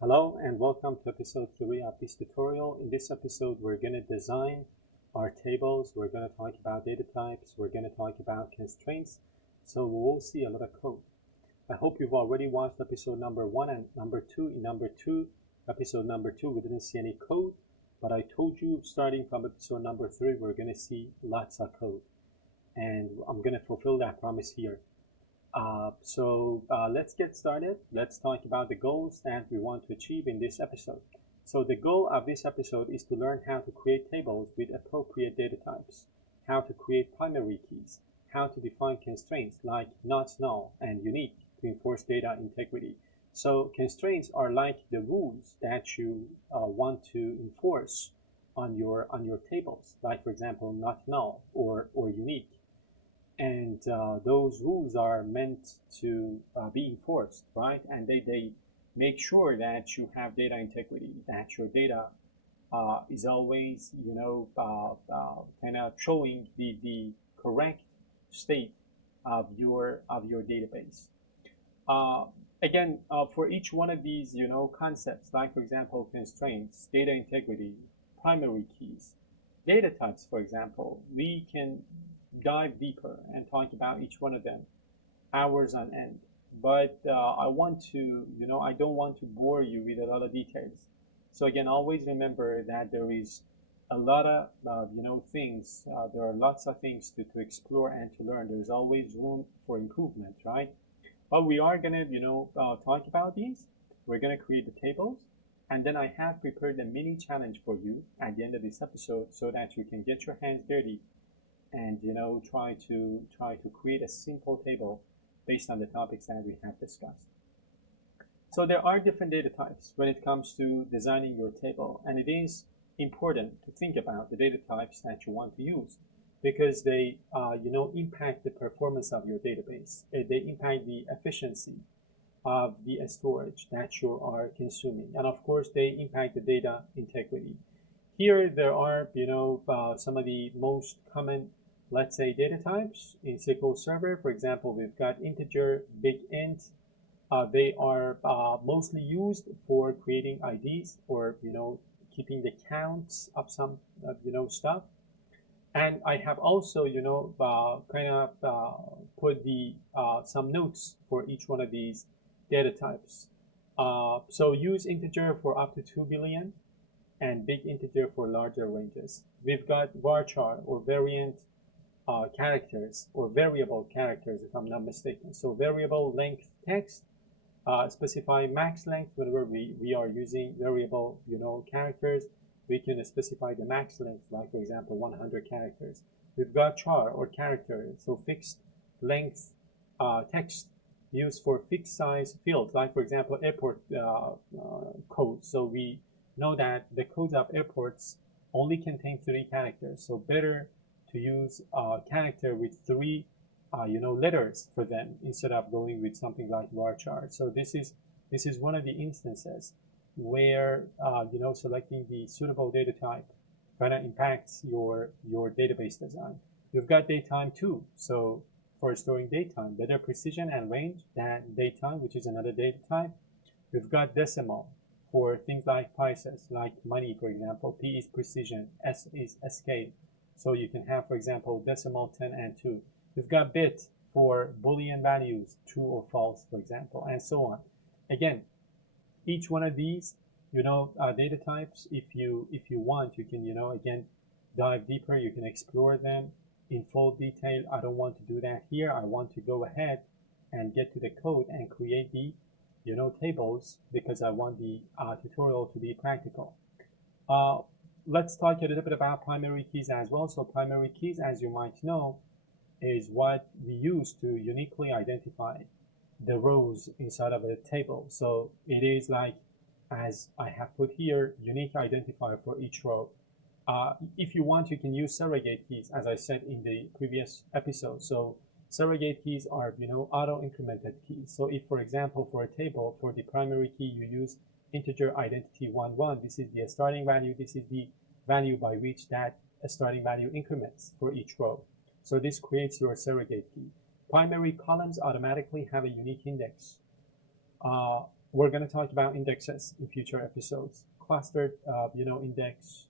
Hello and welcome to episode 3 of this tutorial. In this episode, we're going to design our tables. We're going to talk about data types. We're going to talk about constraints. So we will see a lot of code. I hope you've already watched episode number 1 and number 2. In episode number 2, we didn't see any code, but I told you starting from episode number 3, we're going to see lots of code. And I'm going to fulfill that promise here. Let's get started. Let's talk about the goals that we want to achieve in this episode. So the goal of this episode is to learn how to create tables with appropriate data types, how to create primary keys, how to define constraints like not null and unique to enforce data integrity. So constraints are like the rules that you want to enforce on your tables, like for example not null or unique. And those rules are meant to be enforced, right? And they make sure that you have data integrity, that your data is always, kind of showing the correct state of your database. Again, for each one of these, concepts, like for example, constraints, data integrity, primary keys, data types, for example, we can dive deeper and talk about each one of them hours on end. But I want to, I don't want to bore you with a lot of details. So again, always remember that there is a lot of, things. There are lots of things to explore and to learn. There's always room for improvement, right? But we are going to, talk about these. We're going to create the tables. And then I have prepared a mini challenge for you at the end of this episode so that you can get your hands dirty and try to create a simple table based on the topics that we have discussed. So there are different data types when it comes to designing your table, and it is important to think about the data types that you want to use because they impact the performance of your database. They impact the efficiency of the storage that you are consuming, and of course they impact the data integrity. Here there are some of the most common, let's say, data types in SQL Server. For example, we've got integer, big int. They are mostly used for creating IDs or keeping the counts of some stuff. And I have also put the some notes for each one of these data types. So use integer for up to 2 billion and big integer for larger ranges. We've got varchar or variant characters or variable characters, if I'm not mistaken. So variable length text, specify max length. Whenever we are using variable characters, we can specify the max length, like for example 100 characters. We've got char or character, so fixed length text used for fixed size fields, like for example airport code. So we know that the codes of airports only contain 3 characters, so better to use a character with 3 letters for them instead of going with something like varchar. So this is one of the instances where selecting the suitable data type kind of impacts your database design. You've got datetime too, so for storing datetime, better precision and range than datetime, which is another data type. We've got decimal for things like prices, like money, for example. P is precision, S is scale. So you can have, for example, decimal 10 and 2. We've got bit for Boolean values, true or false, for example, and so on. Again, each one of these, data types, if you want, you can, again, dive deeper. You can explore them in full detail. I don't want to do that here. I want to go ahead and get to the code and create the tables because I want the tutorial to be practical. Let's talk a little bit about primary keys as well. So primary keys, as you might know, is what we use to uniquely identify the rows inside of a table. So it is like, as I have put here, unique identifier for each row. If you want, you can use surrogate keys, as I said in the previous episode. So surrogate keys are, auto-incremented keys. So if, for example, for a table, for the primary key, you use integer identity 1, 1, this is the starting value, this is the value by which that starting value increments for each row. So this creates your surrogate key. Primary columns automatically have a unique index. We're going to talk about indexes in future episodes. Clustered, indexes,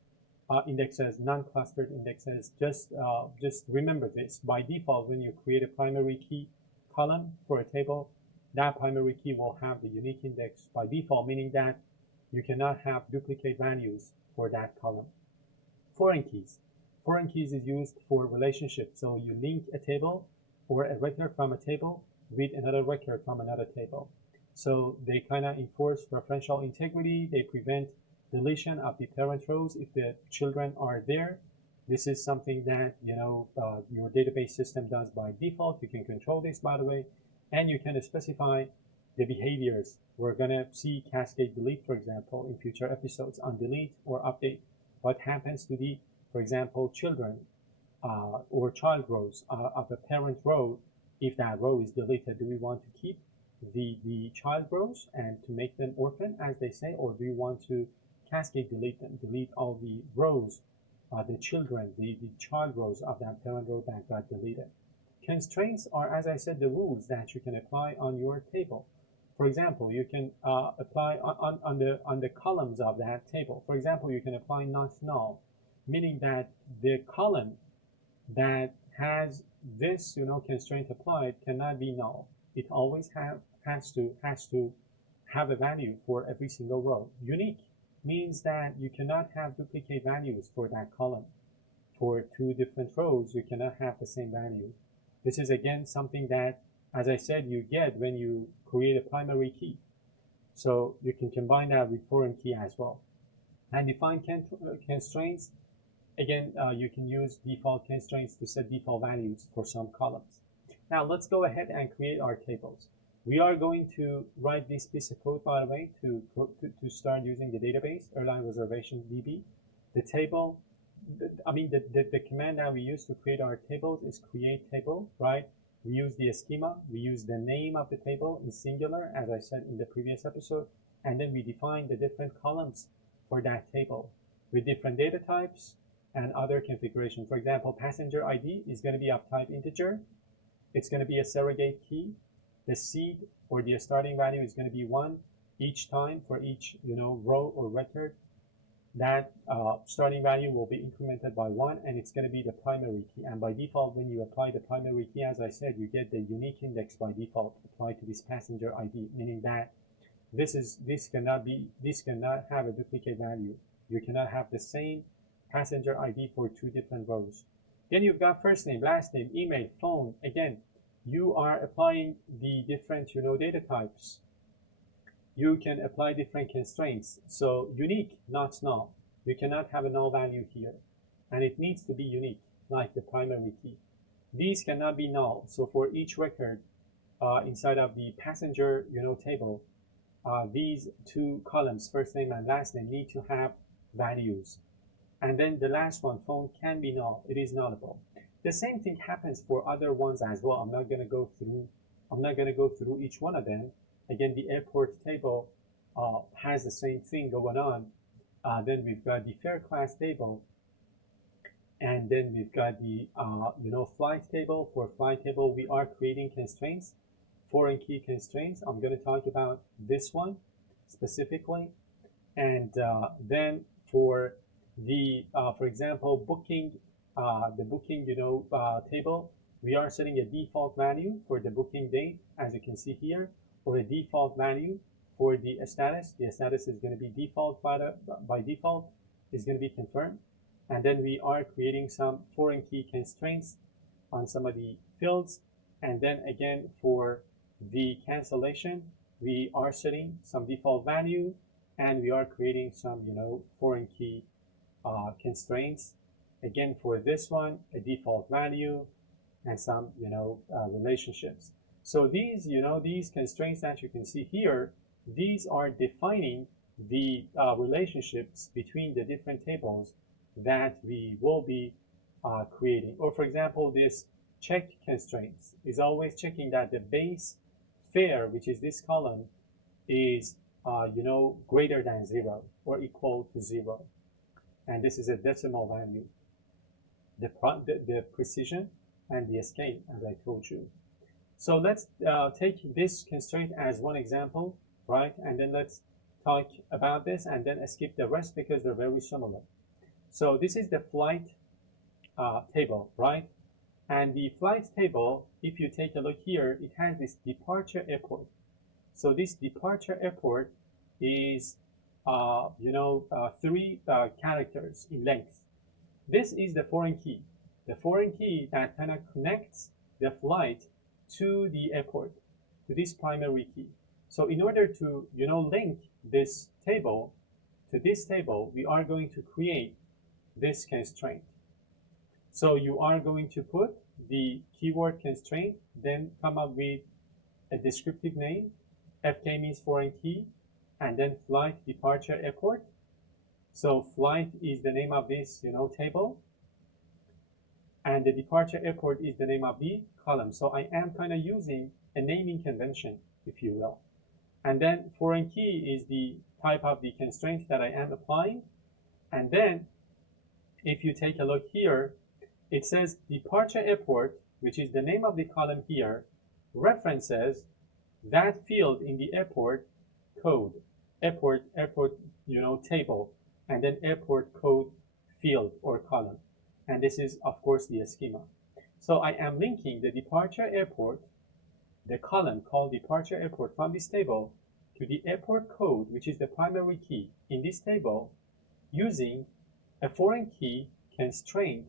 non-clustered indexes. Just remember this. By default, when you create a primary key column for a table, that primary key will have the unique index by default, meaning that you cannot have duplicate values for that column. Foreign keys. Foreign keys is used for relationships. So you link a table or a record from a table with another record from another table. So they kind of enforce referential integrity. They prevent deletion of the parent rows if the children are there. This is something that your database system does by default. You can control this, by the way, and you can specify the behaviors. We're going to see cascade delete, for example, in future episodes on delete or update. What happens to the, for example, children or child rows of a parent row if that row is deleted? Do we want to keep the child rows and to make them orphan, as they say, or do you want to cascade delete them, delete all the rows, the children, the child rows of that parent row that got deleted? Constraints are, as I said, the rules that you can apply on your table. For example, you can apply on the columns of that table. For example, you can apply not null, meaning that the column that has this constraint applied cannot be null. It always has to have a value for every single row. Unique means that you cannot have duplicate values for that column. For two different rows, you cannot have the same value. This is again something that, as I said, you get when you create a primary key. So you can combine that with foreign key as well. And define constraints. Again, you can use default constraints to set default values for some columns. Now let's go ahead and create our tables. We are going to write this piece of code, by the way, to start using the database, airline reservation DB. The table, the command that we use to create our tables is create table, right? We use the schema, we use the name of the table in singular, as I said in the previous episode, and then we define the different columns for that table with different data types and other configuration. For example, passenger ID is going to be of type integer. It's going to be a surrogate key. The seed or the starting value is going to be 1 each time for each row or record. That starting value will be incremented by 1, and it's going to be the primary key. And by default, when you apply the primary key, as I said, you get the unique index by default applied to this passenger ID, meaning that this cannot have a duplicate value. You cannot have the same passenger ID for two different rows. Then you've got first name, last name, email, phone. Again, you are applying the different data types. You can apply different constraints. So unique, not null. You cannot have a null value here, and it needs to be unique, like the primary key. These cannot be null. So for each record inside of the passenger table, these two columns, first name and last name, need to have values. And then the last one, phone, can be null. It is nullable. The same thing happens for other ones as well. I'm not going to go through each one of them. Again, the airport table has the same thing going on. Then we've got the fare class table, and then we've got the flight table. For flight table, we are creating constraints, foreign key constraints. I'm going to talk about this one specifically, and then for the for example, booking, the booking table, we are setting a default value for the booking date, as you can see here, or a default value for the status. The status is going to be default by default is going to be confirmed, and then we are creating some foreign key constraints on some of the fields, and then again for the cancellation, we are setting some default value, and we are creating some foreign key constraints. Again, for this one, a default value and some relationships. So these constraints that you can see here, these are defining the relationships between the different tables that we will be creating. Or for example, this check constraints is always checking that the base fare, which is this column, is greater than 0 or equal to 0. And this is a decimal value. The precision and the escape, as I told you. So let's take this constraint as one example right? And then let's talk about this and then skip the rest because they're very similar. So this is the flight table, right? And the flight table, if you take a look here, it has this departure airport. So this departure airport is, three characters in length. This is the foreign key. The foreign key that kind of connects the flight to the airport, to this primary key. So in order to, link this table to this table, we are going to create this constraint. So you are going to put the keyword constraint, then come up with a descriptive name. FK means foreign key, and then flight departure airport. So flight is the name of this, table, and the departure airport is the name of the column. So I am kind of using a naming convention, if you will. And then foreign key is the type of the constraint that I am applying. And then if you take a look here, it says departure airport, which is the name of the column here, references that field in the airport code, airport, table, and then airport code field or column. And this is, of course, the schema. So I am linking the departure airport, the column called departure airport from this table to the airport code, which is the primary key in this table, using a foreign key constraint.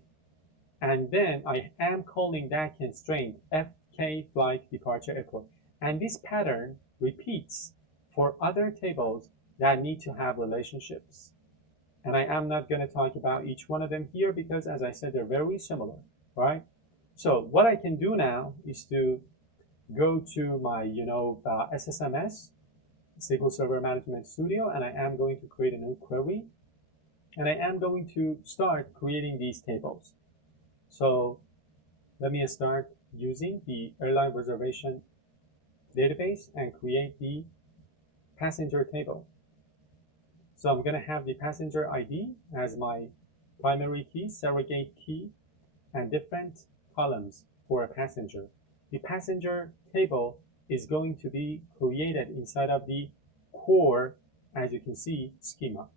And then I am calling that constraint FK flight departure airport. And this pattern repeats for other tables that need to have relationships. And I am not going to talk about each one of them here because, as I said, they're very similar, right? So what I can do now is to go to my, SSMS, SQL Server Management Studio, and I am going to create a new query. And I am going to start creating these tables. So let me start using the airline reservation database and create the passenger table. So I'm going to have the passenger ID as my primary key, surrogate key, and different columns for a passenger. The passenger table is going to be created inside of the core, as you can see, schema.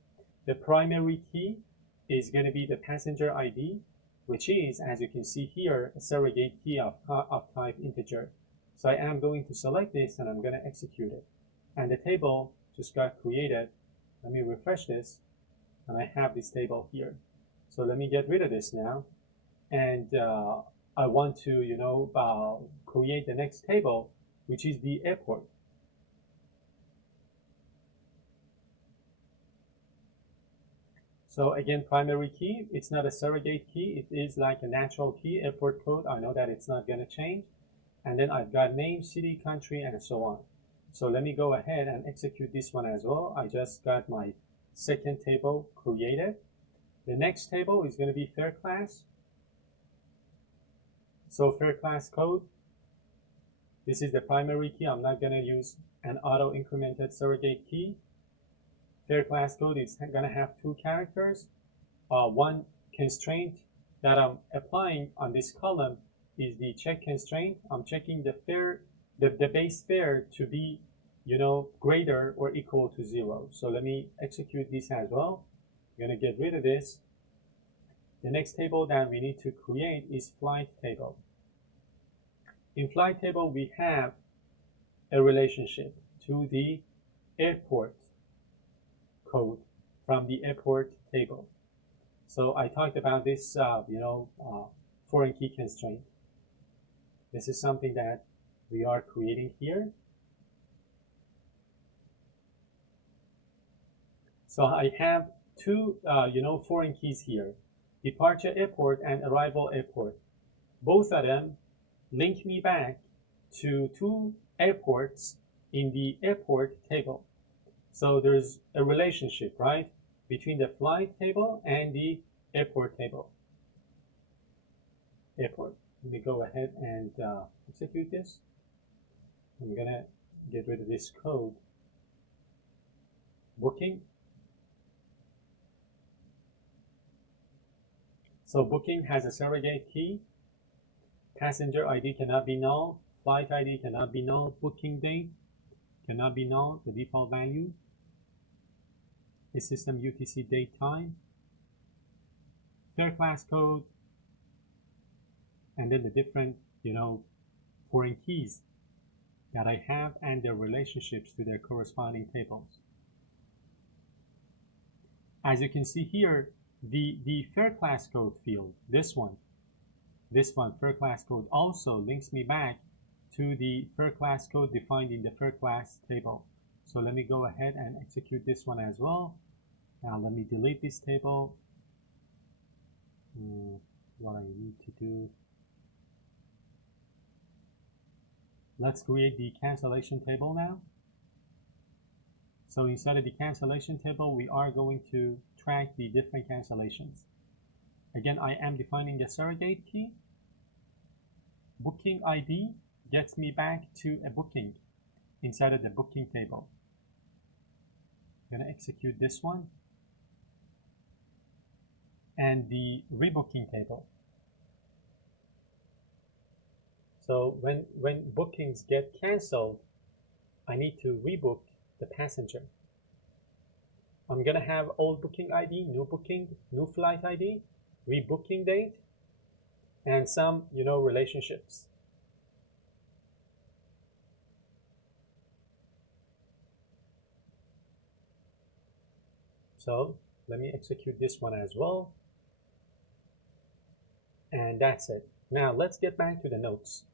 The primary key is going to be the passenger ID, which is, as you can see here, a surrogate key of type integer. So I am going to select this and I'm going to execute it. And the table just got created. Let me refresh this, and I have this table here. So let me get rid of this now. And I want to, create the next table, which is the airport. So again, primary key, it's not a surrogate key. It is like a natural key, airport code. I know that it's not going to change. And then I've got name, city, country, and so on. So let me go ahead and execute this one as well. I just got my second table created. The next table is going to be fare class. So fare class code. This is the primary key. I'm not going to use an auto incremented surrogate key. Fare class code is going to have two characters. One constraint that I'm applying on this column is the check constraint. I'm checking the fare, the base fare to be, greater or equal to 0. So let me execute this as well. I'm going to get rid of this. The next table that we need to create is flight table. In flight table, we have a relationship to the airport code from the airport table. So I talked about this, foreign key constraint. This is something that we are creating here. So I have two, foreign keys here, departure airport and arrival airport. Both of them link me back to two airports in the airport table. So there's a relationship, right, between the flight table and the airport table. Airport. Let me go ahead and execute this. I'm going to get rid of this code. Booking. So booking has a surrogate key. Passenger ID cannot be null. Flight ID cannot be null. Booking date. cannot be null, the default value is system UTC date time, fair class code, and then the different, foreign keys that I have and their relationships to their corresponding tables. As you can see here, the fair class code field, this one, fair class code, also links me back to the fair class code defined in the fair class table. So let me go ahead and execute this one as well. Now let me delete this table. What I need to do, let's create the cancellation table now. So inside of the cancellation table, we are going to track the different cancellations. Again, I am defining a surrogate key. Booking ID gets me back to a booking inside of the booking table. I'm going to execute this one. And the rebooking table. So when bookings get canceled, I need to rebook the passenger. I'm going to have old booking ID, new booking, new flight ID, rebooking date, and some, relationships. So let me execute this one as well. And that's it. Now let's get back to the notes.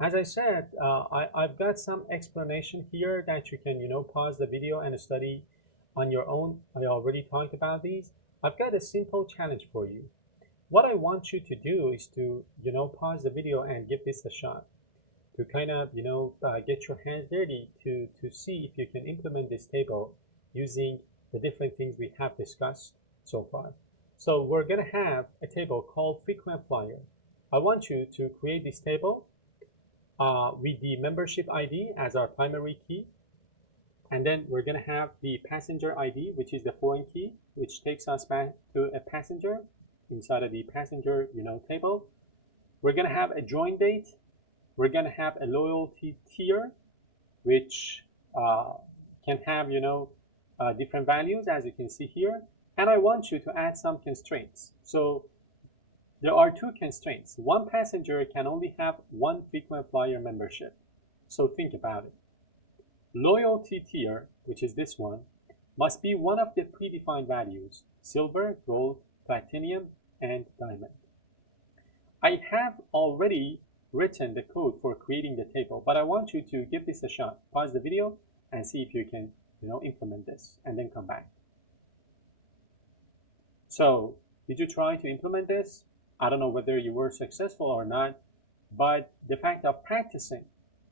As I said, I've got some explanation here that you can, pause the video and study on your own. I already talked about these. I've got a simple challenge for you. What I want you to do is to, pause the video and give this a shot to kind of, get your hands dirty to see if you can implement this table using the different things we have discussed so far. So we're going to have a table called frequent flyer. I want you to create this table with the membership ID as our primary key. And then we're going to have the passenger ID, which is the foreign key, which takes us back to a passenger inside of the passenger, table. We're going to have a join date. We're going to have a loyalty tier, which can have, different values, as you can see here. And I want you to add some constraints. So there are two constraints. One passenger can only have one frequent flyer membership. So think about it. Loyalty tier, which is this one, must be one of the predefined values: silver, gold, platinum, and diamond. I have already written the code for creating the table, but I want you to give this a shot. Pause the video and see if you can, implement this, and then come back. So, did you try to implement this? I don't know whether you were successful or not, but the fact of practicing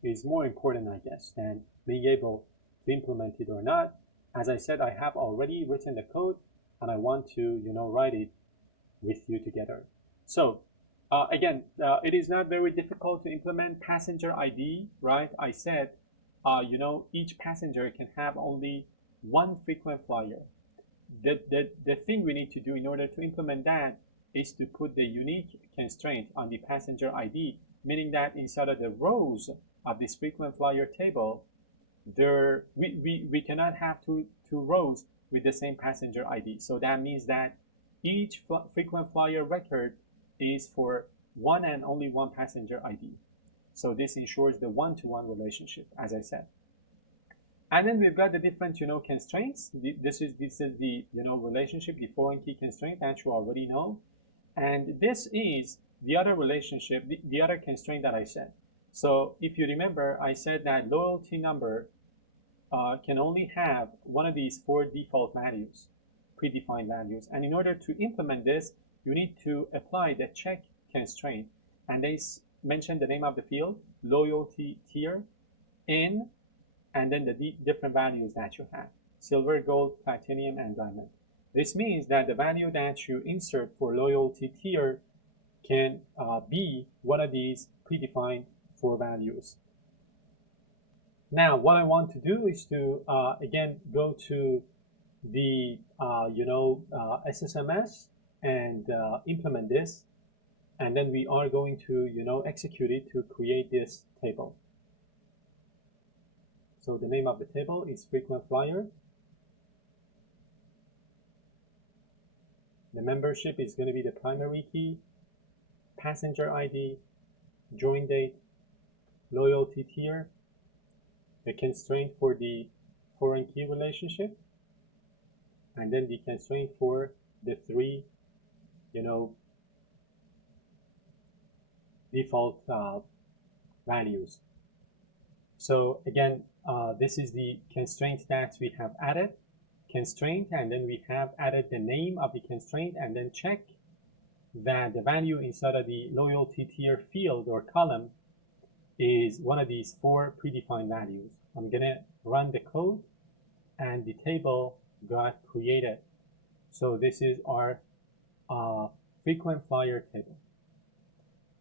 is more important, I guess, than being able to implement it or not. As I said, I have already written the code, and I want to, write it with you together. So, again, it is not very difficult to implement passenger ID, right? I said, each passenger can have only one frequent flyer. The thing we need to do in order to implement that is to put the unique constraint on the passenger ID, meaning that inside of the rows of this frequent flyer table, we cannot have two rows with the same passenger ID. So that means that each frequent flyer record is for one and only one passenger ID. So this ensures the one-to-one relationship, as I said. And then we've got the different, constraints. This is the, relationship, the foreign key constraint that you already know. And this is the other relationship, the other constraint that I said. So if you remember, I said that loyalty number can only have one of these four default values, predefined values. And in order to implement this, you need to apply the check constraint. And they mention the name of the field, loyalty tier, in, and then the different values that you have: silver, gold, platinum, and diamond. This means that the value that you insert for loyalty tier can be one of these predefined four values. Now, what I want to do is to, again, go to the, SSMS and implement this. And then we are going to, execute it to create this table. So the name of the table is frequent flyer. The membership is going to be the primary key, passenger ID, join date, loyalty tier, the constraint for the foreign key relationship, and then the constraint for the three, default values. So again, this is the constraint that we have added, constraint, and then we have added the name of the constraint, and then check that the value inside of the loyalty tier field or column is one of these 4 predefined values. I'm going to run the code, and the table got created. So this is our frequent flyer table.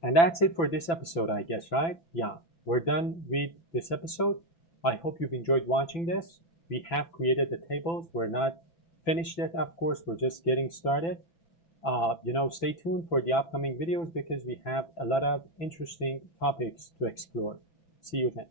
And that's it for this episode, I guess, right? Yeah, we're done with this episode. I hope you've enjoyed watching this. We have created the tables. We're not finished yet, of course. We're just getting started. Stay tuned for the upcoming videos because we have a lot of interesting topics to explore. See you then.